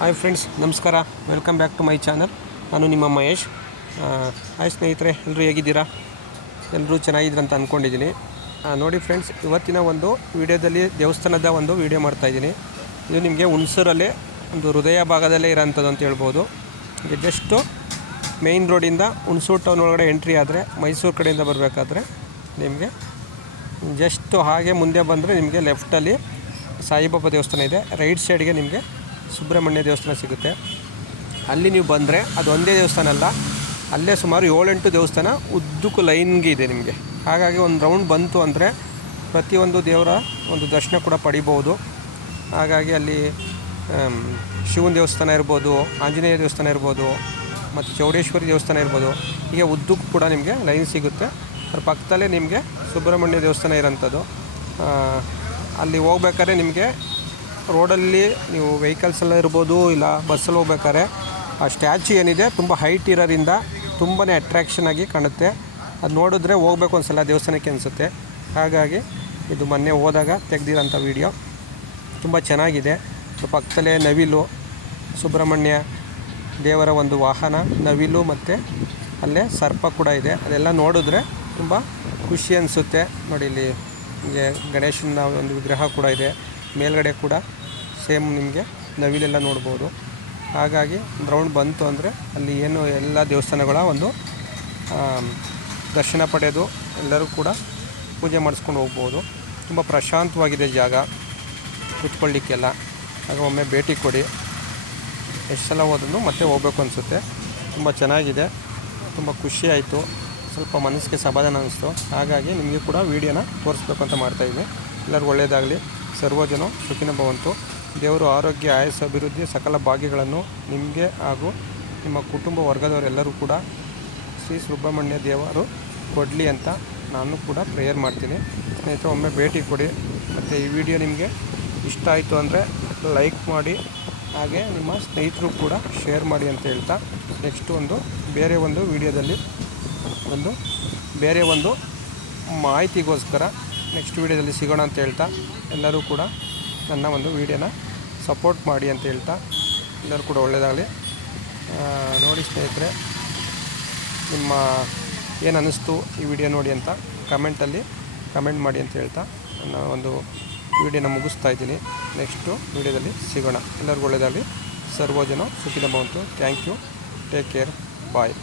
Hi friends ನಮಸ್ಕಾರ. Welcome back to my channel ನಾನು ನಿಮ್ಮ ಮಹೇಶ್. ಹಾಯ್ ಸ್ನೇಹಿತರೆ ಎಲ್ಲರೂ ಹೇಗಿದ್ದೀರಾ? ಎಲ್ಲರೂ ಚೆನ್ನಾಗಿದ್ದೀರ ಅಂತ ಅಂದ್ಕೊಂಡಿದ್ದೀನಿ ನೋಡಿ ಫ್ರೆಂಡ್ಸ್ ಇವತ್ತಿನ ಒಂದು ವಿಡಿಯೋದಲ್ಲಿ ದೇವಸ್ಥಾನದ ಒಂದು ವಿಡಿಯೋ ಮಾಡ್ತಾಯಿದ್ದೀನಿ ಇದು ನಿಮಗೆ ಹುಣಸೂರಲ್ಲಿ ಒಂದು ಹೃದಯ ಭಾಗದಲ್ಲೇ ಇರೋಂಥದ್ದು ಅಂತ ಹೇಳ್ಬೋದು. ಇದು ಜಸ್ಟು ಮೇಯ್ನ್ ರೋಡಿಂದ ಹುಣಸೂರು ಟೌನ್ ಒಳಗಡೆ ಎಂಟ್ರಿ ಆದರೆ, ಮೈಸೂರು ಕಡೆಯಿಂದ ಬರಬೇಕಾದ್ರೆ ನಿಮಗೆ ಜಸ್ಟು ಹಾಗೆ ಮುಂದೆ ಬಂದರೆ ನಿಮಗೆ ಲೆಫ್ಟಲ್ಲಿ ಸಾಯಿಬಾಬಾ ದೇವಸ್ಥಾನ ಇದೆ. ರೈಟ್ ಸೈಡ್ಗೆ ನಿಮಗೆ ಸುಬ್ರಹ್ಮಣ್ಯ ದೇವಸ್ಥಾನ ಸಿಗುತ್ತೆ. ಅಲ್ಲಿ ನೀವು ಬಂದರೆ ಅದು ಒಂದೇ ದೇವಸ್ಥಾನ ಅಲ್ಲ, ಅಲ್ಲೇ ಸುಮಾರು ಏಳೆಂಟು ದೇವಸ್ಥಾನ ಉದ್ದಕ್ಕೂ ಲೈನ್ಗೆ ಇದೆ ನಿಮಗೆ. ಹಾಗಾಗಿ ಒಂದು ರೌಂಡ್ ಬಂತು ಅಂದರೆ ಪ್ರತಿಯೊಂದು ದೇವರ ಒಂದು ದರ್ಶನ ಕೂಡ ಪಡಿಬೋದು ಹಾಗಾಗಿ ಅಲ್ಲಿ ಶಿವನ ದೇವಸ್ಥಾನ ಇರ್ಬೋದು, ಆಂಜನೇಯ ದೇವಸ್ಥಾನ ಇರ್ಬೋದು, ಮತ್ತು ಚೌಡೇಶ್ವರಿ ದೇವಸ್ಥಾನ ಇರ್ಬೋದು, ಹೀಗೆ ಉದ್ದಕ್ಕೂ ಕೂಡ ನಿಮಗೆ ಲೈನ್ ಸಿಗುತ್ತೆ. ಅದ್ರ ಪಕ್ಕದಲ್ಲೇ ನಿಮಗೆ ಸುಬ್ರಹ್ಮಣ್ಯ ದೇವಸ್ಥಾನ ಇರೋಂಥದ್ದು. ಅಲ್ಲಿ ಹೋಗ್ಬೇಕಾದ್ರೆ ನಿಮಗೆ ರೋಡಲ್ಲಿ ನೀವು ವೆಹಿಕಲ್ಸ್ ಎಲ್ಲ ಇರ್ಬೋದು ಇಲ್ಲ ಬಸ್ಸಲ್ಲಿ ಹೋಗ್ಬೇಕಾದ್ರೆ, ಆ ಸ್ಟ್ಯಾಚು ಏನಿದೆ ತುಂಬ ಹೈಟ್ ಇರೋದ್ರಿಂದ ತುಂಬಾ ಅಟ್ರ್ಯಾಕ್ಷನ್ ಆಗಿ ಕಾಣುತ್ತೆ. ಅದು ನೋಡಿದ್ರೆ ಹೋಗ್ಬೇಕು ಒಂದ್ಸಲ ದೇವಸ್ಥಾನಕ್ಕೆ ಅನಿಸುತ್ತೆ. ಹಾಗಾಗಿ ಇದು ಮೊನ್ನೆ ಹೋದಾಗ ತೆಗೆದಿರೋಂಥ ವೀಡಿಯೋ ತುಂಬ ಚೆನ್ನಾಗಿದೆ. ಪಕ್ಕದಲ್ಲೇ ನವಿಲು, ಸುಬ್ರಹ್ಮಣ್ಯ ದೇವರ ಒಂದು ವಾಹನ, ನವಿಲು ಮತ್ತು ಅಲ್ಲೇ ಸರ್ಪ ಕೂಡ ಇದೆ. ಅದೆಲ್ಲ ನೋಡಿದ್ರೆ ತುಂಬ ಖುಷಿ ಅನಿಸುತ್ತೆ. ನೋಡಿ ಇಲ್ಲಿ ಹೀಗೆ ಗಣೇಶನ ಒಂದು ವಿಗ್ರಹ ಕೂಡ ಇದೆ. ಮೇಲ್ಗಡೆ ಕೂಡ ಸೇಮ್ ನಿಮಗೆ ನವಿಲೆಲ್ಲ ನೋಡ್ಬೋದು. ಹಾಗಾಗಿ ರೌಂಡ್ ಬಂತು ಅಂದರೆ ಅಲ್ಲಿ ಏನು ಎಲ್ಲ ದೇವಸ್ಥಾನಗಳ ಒಂದು ದರ್ಶನ ಪಡೆದು ಎಲ್ಲರೂ ಕೂಡ ಪೂಜೆ ಮಾಡಿಸ್ಕೊಂಡು ಹೋಗ್ಬೋದು. ತುಂಬ ಪ್ರಶಾಂತವಾಗಿದೆ ಜಾಗ. ಕುತ್ಕೊಳ್ಳಿಕ್ಕೆಲ್ಲ. ಆಗ ಒಮ್ಮೆ ಭೇಟಿ ಕೊಡಿ. ಎಷ್ಟು ಸಲ ಹೋದ್ರೂ ಮತ್ತೆ ಹೋಗ್ಬೇಕು ಅನಿಸುತ್ತೆ. ತುಂಬ ಚೆನ್ನಾಗಿದೆ. ತುಂಬ ಖುಷಿ ಆಯಿತು. ಸ್ವಲ್ಪ ಮನಸ್ಸಿಗೆ ಸಮಾಧಾನ ಅನ್ನಿಸ್ತು ಹಾಗಾಗಿ ನಿಮಗೆ ಕೂಡ ವೀಡಿಯೋನ ತೋರಿಸ್ಬೇಕು ಅಂತ ಮಾಡ್ತಾಯಿದ್ದೀನಿ ಎಲ್ಲರಿಗೂ ಒಳ್ಳೆಯದಾಗಲಿ ಸರ್ವಜನ ಸುಖಿನ ಭವಂತು. ದೇವರು ಆರೋಗ್ಯ, ಆಯಸ್ಸು, ಅಭಿವೃದ್ಧಿ ಸಕಲ ಭಾಗ್ಯಗಳನ್ನು ನಿಮಗೆ ಹಾಗೂ ನಿಮ್ಮ ಕುಟುಂಬ ವರ್ಗದವರೆಲ್ಲರೂ ಕೂಡ ಶ್ರೀ ಸುಬ್ರಹ್ಮಣ್ಯ ದೇವರು ಕೊಡಲಿ ಅಂತ ನಾನು ಕೂಡ ಪ್ರೇಯರ್ ಮಾಡ್ತೀನಿ. ಸ್ನೇಹಿತರೆ, ಒಮ್ಮೆ ಭೇಟಿ ಕೊಡಿ. ಮತ್ತು ಈ ವಿಡಿಯೋ ನಿಮಗೆ ಇಷ್ಟ ಆಯಿತು ಅಂದರೆ ಲೈಕ್ ಮಾಡಿ, ಹಾಗೆ ನಿಮ್ಮ ಸ್ನೇಹಿತರು ಕೂಡ ಶೇರ್ ಮಾಡಿ ಅಂತ ಹೇಳ್ತಾ ನೆಕ್ಸ್ಟ್ ಒಂದು ಬೇರೆ ಒಂದು ವಿಡಿಯೋದಲ್ಲಿ ಒಂದು ಬೇರೆ ಒಂದು ಮಾಹಿತಿಗೋಸ್ಕರ ನೆಕ್ಸ್ಟ್ ವಿಡಿಯೋದಲ್ಲಿ ಸಿಗೋಣ ಅಂತ ಹೇಳ್ತಾ ಎಲ್ಲರೂ ಕೂಡ ನನ್ನ ಒಂದು ವಿಡಿಯೋನ ಸಪೋರ್ಟ್ ಮಾಡಿ ಅಂತ ಹೇಳ್ತಾ ಎಲ್ಲರೂ ಕೂಡ ಒಳ್ಳೆಯದಾಗಲಿ. ನೋಡಿ ಸ್ನೇಹಿತರೆ, ನಿಮ್ಮ ಏನು ಅನ್ನಿಸ್ತು ಈ ವಿಡಿಯೋ ನೋಡಿ ಅಂತ ಕಮೆಂಟಲ್ಲಿ ಕಮೆಂಟ್ ಮಾಡಿ ಅಂತ ಹೇಳ್ತಾ ನಾನು ಒಂದು ವಿಡಿಯೋನ ಮುಗಿಸ್ತಾ ಇದ್ದೀನಿ. ನೆಕ್ಸ್ಟು ವಿಡಿಯೋದಲ್ಲಿ ಸಿಗೋಣ. ಎಲ್ಲರಿಗೂ ಒಳ್ಳೆಯದಾಗಲಿ. ಸರ್ವಜನ ಸುಖಿನ ಬಂತು thank you take care bye